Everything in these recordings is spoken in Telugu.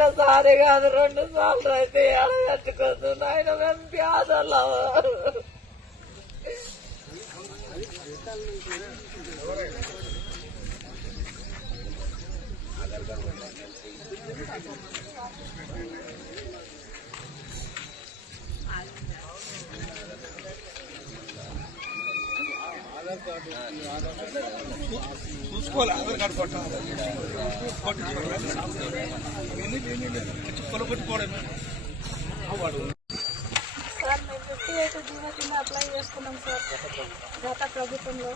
ఒక్కసారి కాదు రెండు సార్లు అయితే కట్టుకోదు నాయన మేము పేదలం ఆధార్ కార్డు చూసుకోవాలి. ఆధార్ కార్డు కొట్టాలి. కొట్టించుకోవాలి. చిప్పలు సార్ మేము ఫిఫ్టీ ఎయిట్ జీవో కింద అప్లై చేసుకున్నాం సార్ గత ప్రభుత్వంలో.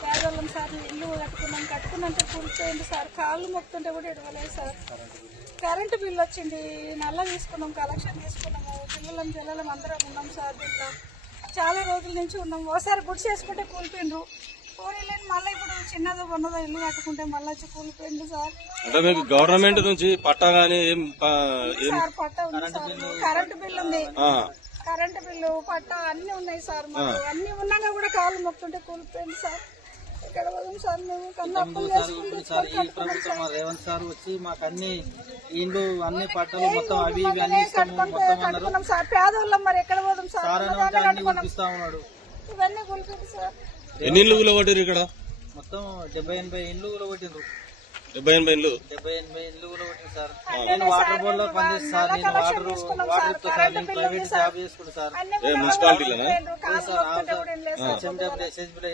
పేదవాళ్ళం సార్ ఇల్లు కట్టుకున్నాం. కట్టుకున్నంటే కూర్చోండి సార్. కాళ్ళు మొక్కుతుంటే కూడా ఇడవలేదు సార్. కరెంటు బిల్ వచ్చింది. నల్ల తీసుకున్నాం కలెక్షన్ తీసుకున్నాము. పిల్లలం పిల్లలం అందరం ఉన్నాం సార్ దీంట్లో. చాలా రోజుల నుంచి ఉన్నాం. ఒకసారి గుడి చేసుకుంటే కూలిపోయిండ్రు. కూలీలేని చిన్నదో ఉన్నదో ఇల్లు కట్టుకుంటే మళ్ళీ వచ్చి సార్. అంటే మీకు గవర్నమెంట్ నుంచి పట్టా గానీ ఏం ప- ఏం? సార్ పట్ట ఉంది సార్. కరెంటు బిల్ ఉంది. ఆ, కరెంటు బిల్లు పట్ట అన్ని ఉన్నాయి సార్ మాకు. అన్ని ఉన్నాక కూడా కాలు మొక్తుంటే కూలిపోయింది సార్. ఇక్కడ పోదాం సార్ మేము? కన్నా అప్పులు సార్ ఈ ప్రభుత్వం మా రేవంత్ సార్ వచ్చి మాకు అన్ని ఇండ్లు అన్ని పట్టాలు మొత్తం అవి ఇవి అన్ని ఇస్తాము కట్టుకుంటే మొత్తం అన్నారు. కట్టుకున్నాం సార్. పేదోళ్ళం మరి ఎక్కడ పోదాం సార్? సార్ అని ఉన్నదాన్ని ఉంటే అన్ని కట్టుకున్నాం. కురిపిస్తా ఉన్నాడు. ఇవన్నీ కూలిపోయింది సార్. ఎన్ని ఇళ్ళు కూలగొట్టారు ఇక్కడ? మొత్తం డెబ్బై ఎనభై ఇండ్లు కూడా కొట్టిండ్రు డెబ్బై ఎనభై ఇళ్ళు డెబ్బై ఎనభై ఇండ్లు కూడా కొట్టింది సార్ నేను వాటర్ బోర్డ్లో పనిచేస్తాను సార్ నేను వాటర్ వాటర్ ఇస్తా సార్ నేను ప్రైవేట్ జాబ్ చేసుకుంటా సార్. మున్సిపాలిటీలోనా సార్ ఎస్ఎస్బీలో